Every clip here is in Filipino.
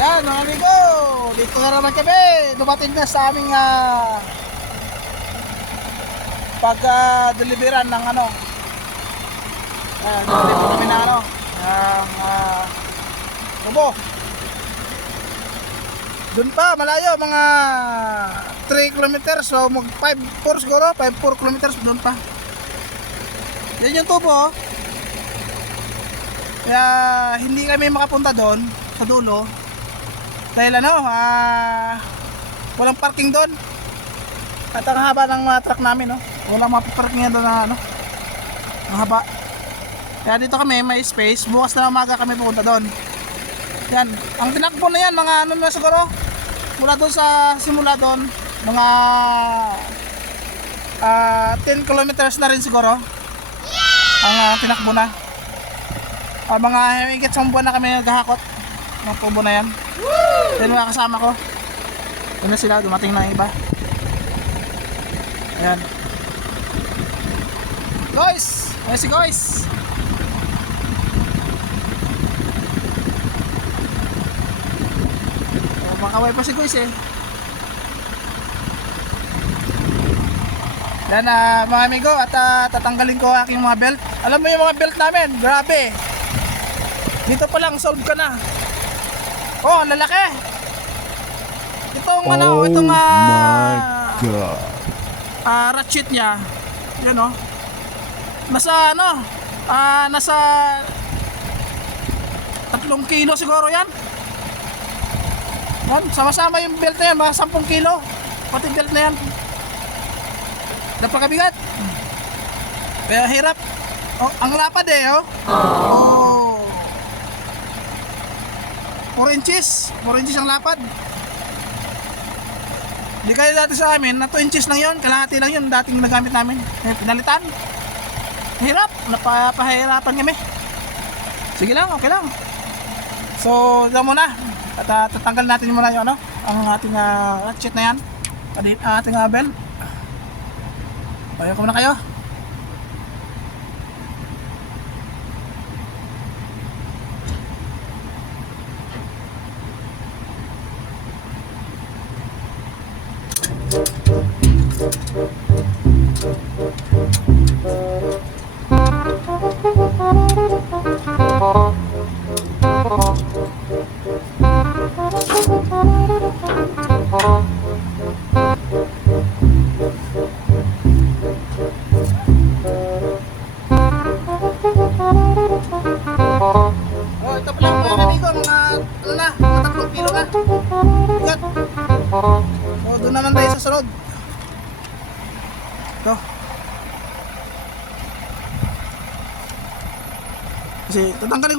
Yan, mga amigo. Dito na naman kami. Dumating na sa aming ah, pag-deliveran ng ano. Ayan, deliver kami ng ano. Ng uh, tubo. Doon pa, malayo, mga 3 kilometers. So, mag 5, 4 siguro. 5, 4 kilometers doon pa. Yan yung tubo. oh. Kaya hindi kami makapunta doon sa dulo. Dahil ano, ah, walang parking doon. At ang haba ng mga truck namin, no? Walang mapaparking doon na ano. Ang haba. Kaya dito kami, may space. Bukas na umaga kami pupunta doon. Yan. Ang tinakbo na yan, mga ano na siguro. Mula doon sa simula doon, mga ah 10 kilometers na rin siguro. Ang ah, tinakbo na. Ah, mga higit sa buwan na kami naghahakot. Mga tubo na yan. Yan mga kasama ko. Yan na sila, dumating na iba. Ayan. Guys! Ayan si guys! Oh, makaway pa si guys eh. Yan na mga amigo at ah, tatanggalin ko aking mga belt. Alam mo yung mga belt namin, grabe. Dito pa lang solve ka na. Oh, ang lalaki. Itong ano, itong ah God. ah, ratchet niya. Yan oh. Nasa ano? Ah, nasa tatlong kilo siguro yan. Yan, sama-sama yung belt na yan, mga 10 kilo. Pati belt na yan. Napakabigat. Kaya hirap. Oh, ang lapad eh, oh. Oh. 4 inches. 4 inches ang lapad. Hindi kaya dati sa amin, na 2 inches lang yon, kalahati lang yun, dating nagamit namin. Eh, pinalitan. Hirap, napapahirapan kami. Sige lang, okay lang. So, ito muna. At ah, tatanggal natin muna yung ano, ang ating uh, ratchet na yan. Uh, ating uh, belt. Ayaw ko muna kayo.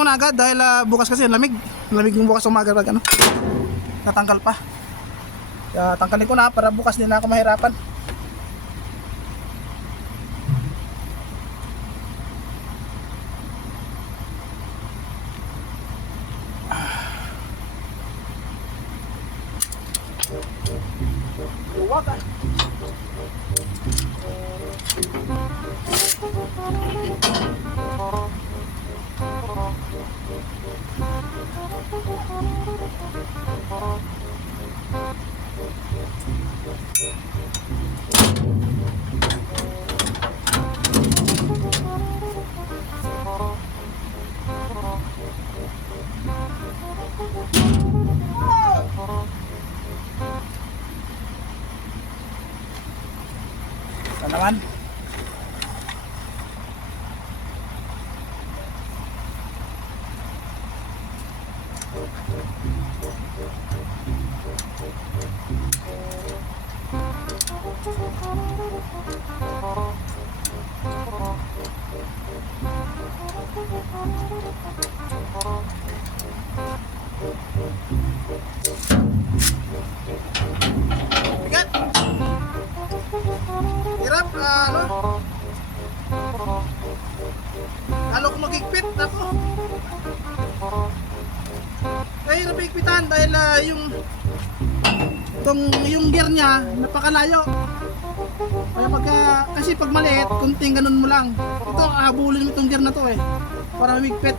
Ko na agad dahil ah, bukas kasi lamig. Lamig yung bukas umaga pag ano. Natanggal pa. Kaya tanggalin ko na para bukas din na ako mahirapan. Thank you. Tong yung gear niya napakalayo. Kaya pagka, kasi pag maliit, kunting ganun mo lang. Ito, habulin mo itong gear na to eh. Para migpit.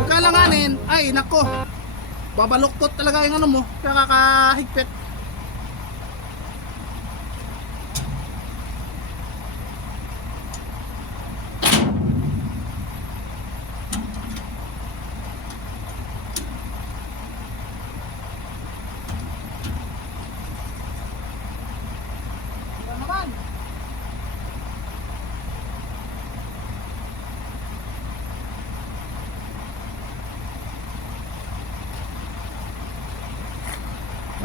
Pagkalanganin, ay nako. babaluktot talaga yung ano mo, kaya kakahigpit. Yan naman. Ang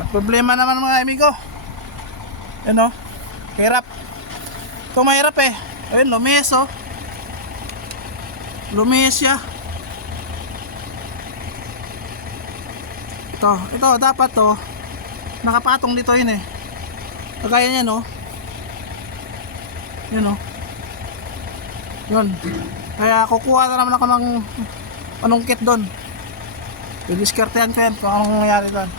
problema naman mga amigo. Ano? Hirap. Ito mahirap eh. Ayun, lumis oh. Lumis siya. Ito, ito dapat to. Nakapatong dito yun eh. Kagaya niya no. Yun oh. Yun. Kaya kukuha na naman ako ng panungkit doon. Didiskartehan ko yan kung anong nangyari doon.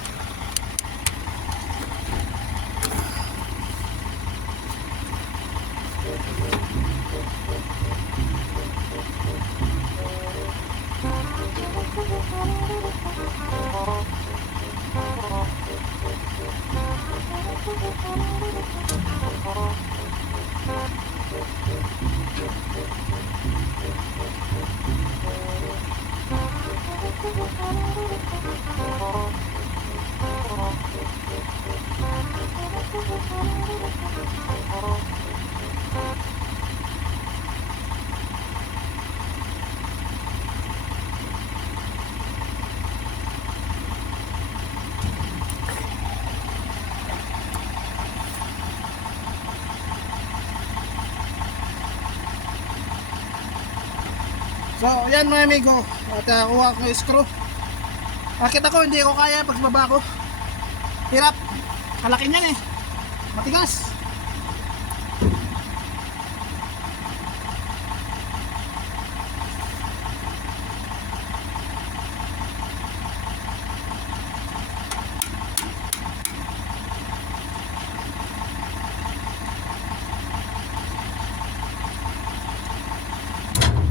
So, yan mga amigo. At uh, kuha ko yung screw. Nakita ko, hindi ko kaya pagbaba ko. Hirap. Kalaki niyan eh. Matigas.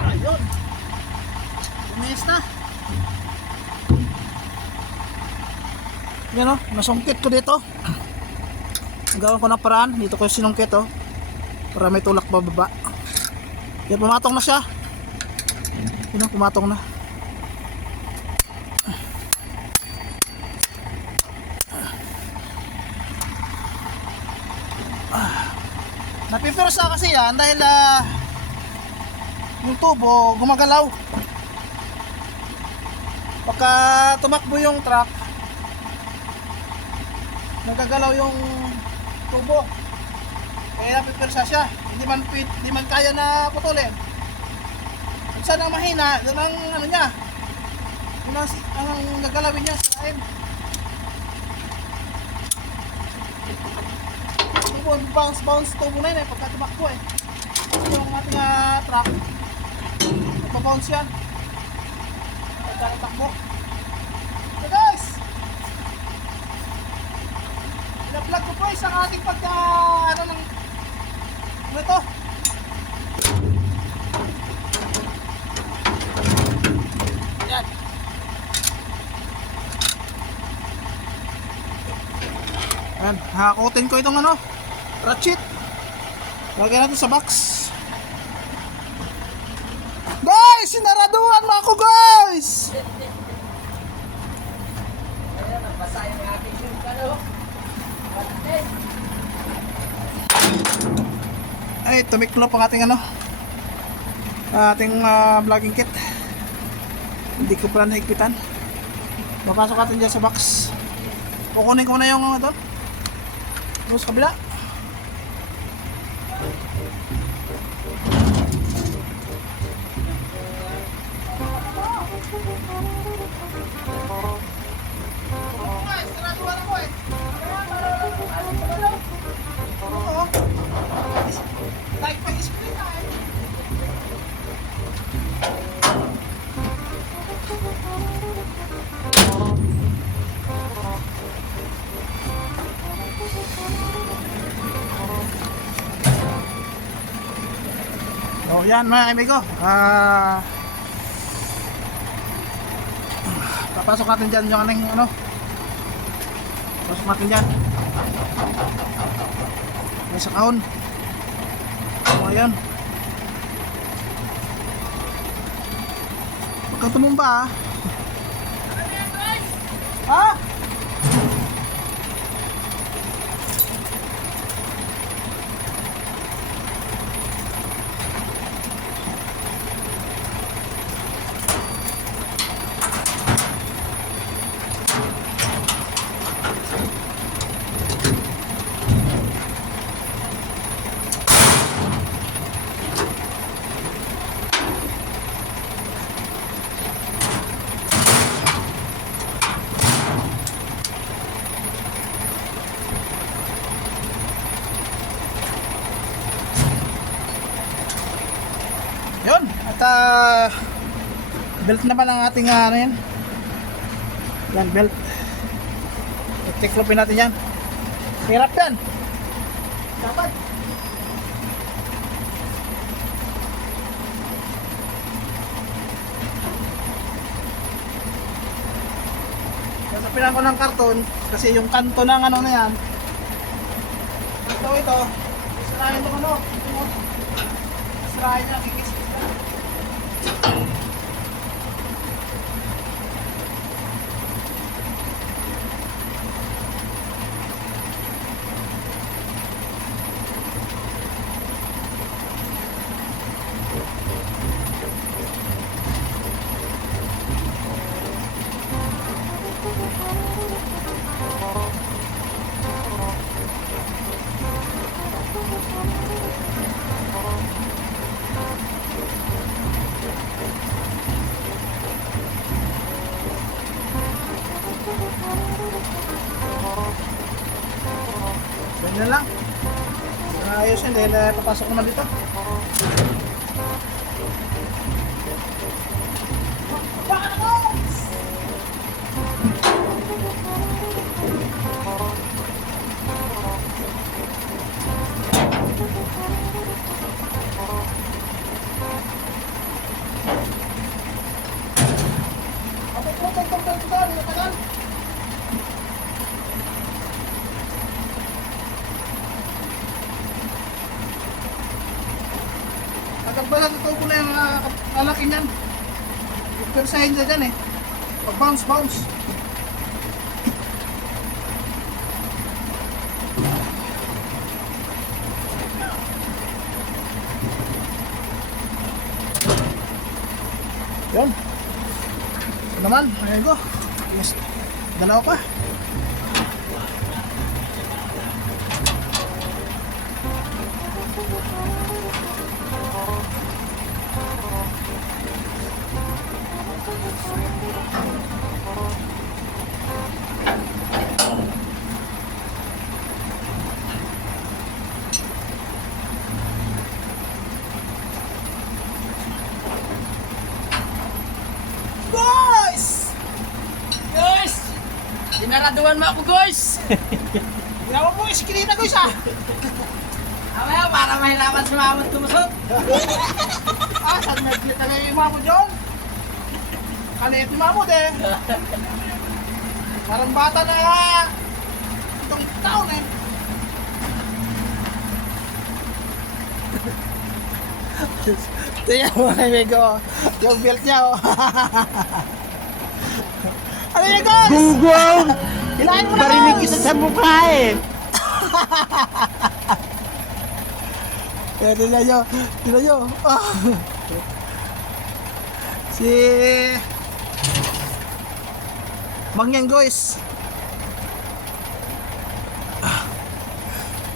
Ayun. Lumayas na. Yan o, nasungkit ko dito. Gawin ko ng paraan. Dito ko sinungkit o. Para may tulak bababa. Yan, pumatong na siya. Yan pumatong na. Napipirsa kasi yan dahil ah, yung tubo gumagalaw. Pagka tumakbo yung truck, nagagalaw yung tubo. Kaya napipirsa siya. Hindi man, hindi man kaya na putulin. Kung saan ang mahina, doon ang ano niya. Doon ang, ang gagalawin niya sa aim. Tubo, bounce, bounce tubo na yun eh, pagka tumakbo eh. Kasi yung ating ah, truck, nagpa-bounce yan. Pagka takbo. So guys! Pina-plug ko po isang ating pagka, ano ng, ano ito? Yan. Yan, hakutin ko itong ano, ratchet. Lagyan natin sa box. Guys, sinaraduhan mo ako guys! Ay, tumiklop ang ating ano, ating ah, vlogging kit. Hindi ko pala naigpitan. Papasok natin dyan sa box. Kukunin ko na yung ano ito. Doon sa kabila. Yan mga amigo. Ah Papasok natin dyan yung anong ano. Pasok natin dyan. May sa kahon. So, ayan. Kang tumumba ah. Ha? Yun. At ah, belt naman ang ating ah, ano yan. Yan, belt. Tiklopin natin yan. Hirap yan. Dapat. Sasapinan ko ng karton kasi yung kanto ng ano na yan. Ito, ito. Sirahin ito ano. Sirahin niya, dahil uh, papasok ko na dito. Persahin niya dyan eh. Pag bounce, bounce. Yun. Ito naman, ayun ko. Yes. Dalawa pa. Dinaraduan mo ako, guys! Ginawa mo yung sikilita guys ah! Amaya, para mahirapan sa mamot kumusot. Ah, saan naglit na yung mamo dyan? Kaliit yung mamo eh. Parang bata na itong taon eh. Tingnan mo kay Mego. Yung belt niya oh. ano yun guys? Gunggong! Hilahin mo na Barinig kita sa mukha eh! Kaya tingnan nyo. Tingnan nyo. Ah. Si... Mangyang guys. Ah.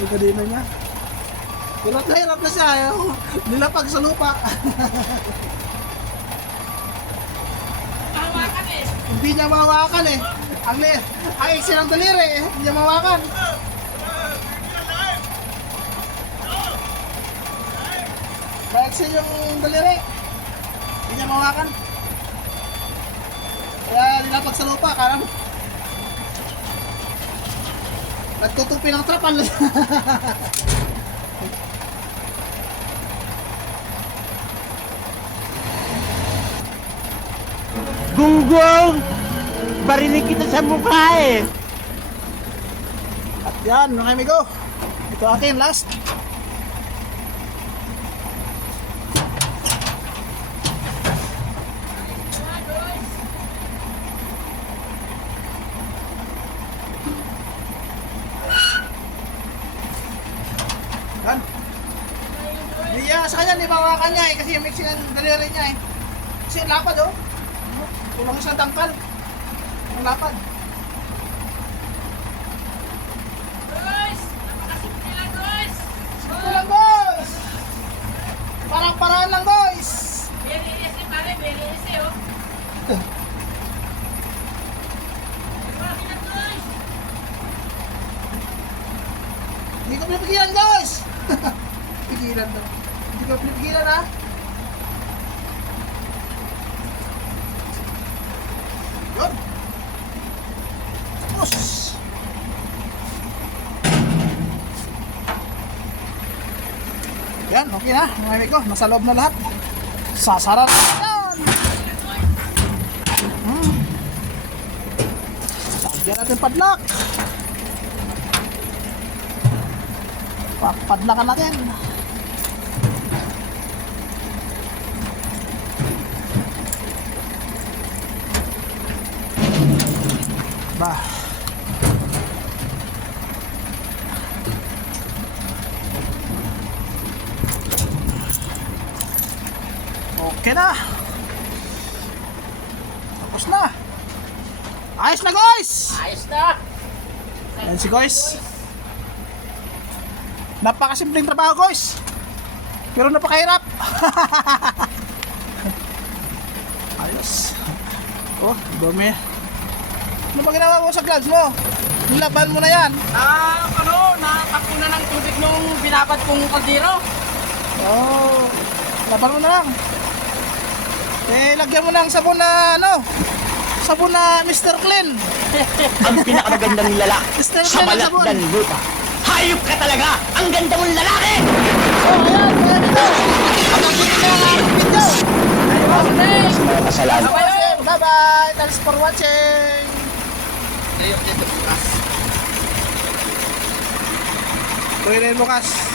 Yung kanina niya. Hirap na hirap na siya. Ayaw. Nilapag sa lupa. Eh! Hindi niya mawakan eh. Ang. Ang iksi ng daliri eh. Hindi niya mawakan. Maiksi yung daliri. Hindi niya mawakan. Kaya nilapag sa lupa. Kaya mo. Nagtutupi ng trapal. Gunggong! barinig kita sa mukha eh. At yan, mga amigo. Ito akin, last. Yan. Iya, sa kanya, eh, kasi yung mixing ng daliri niya eh. Kasi lapad oh. Kulang isang tangkal. Ang lapad. Guys! Napakasimple lang, guys! Ito lang guys! Parang paraan lang guys! Very easy, pare. Very easy, oh. Malaki na, guys! Hindi ko pinipigilan guys! Pigilan daw. Hindi ko pinipigilan ha. Yun. Tapos. Yan, okay na. Mga amigo, nasa loob na lahat. Sasara na yan. Hmm. Lagyan natin padlock. Padlakan natin. Bah. Okay na. Tapos na. Ayos na guys! Ayos na! Ayan si guys. Napakasimpleng trabaho guys. Pero napakahirap. Ayos. Oh, dumi. Ano ba ginawa mo sa gloves mo? Nilaban mo na yan. Ah, ano, natakbo na ng tubig nung binabad kong kaldero. Oh, laban mo na lang. Eh, lagyan mo ng sabon na ano? Sabon na Mr. Clean. Ang pinakamagandang lalaki Mr. sa Clean ang balat sabon. ng lupa. Hayop ka talaga! Ang ganda mong lalaki! Oh, ayan, ayan ito. Ang abutin na ang video. Mga kasalanan. Bye-bye. Thanks for watching. Tuloy na yun bukas.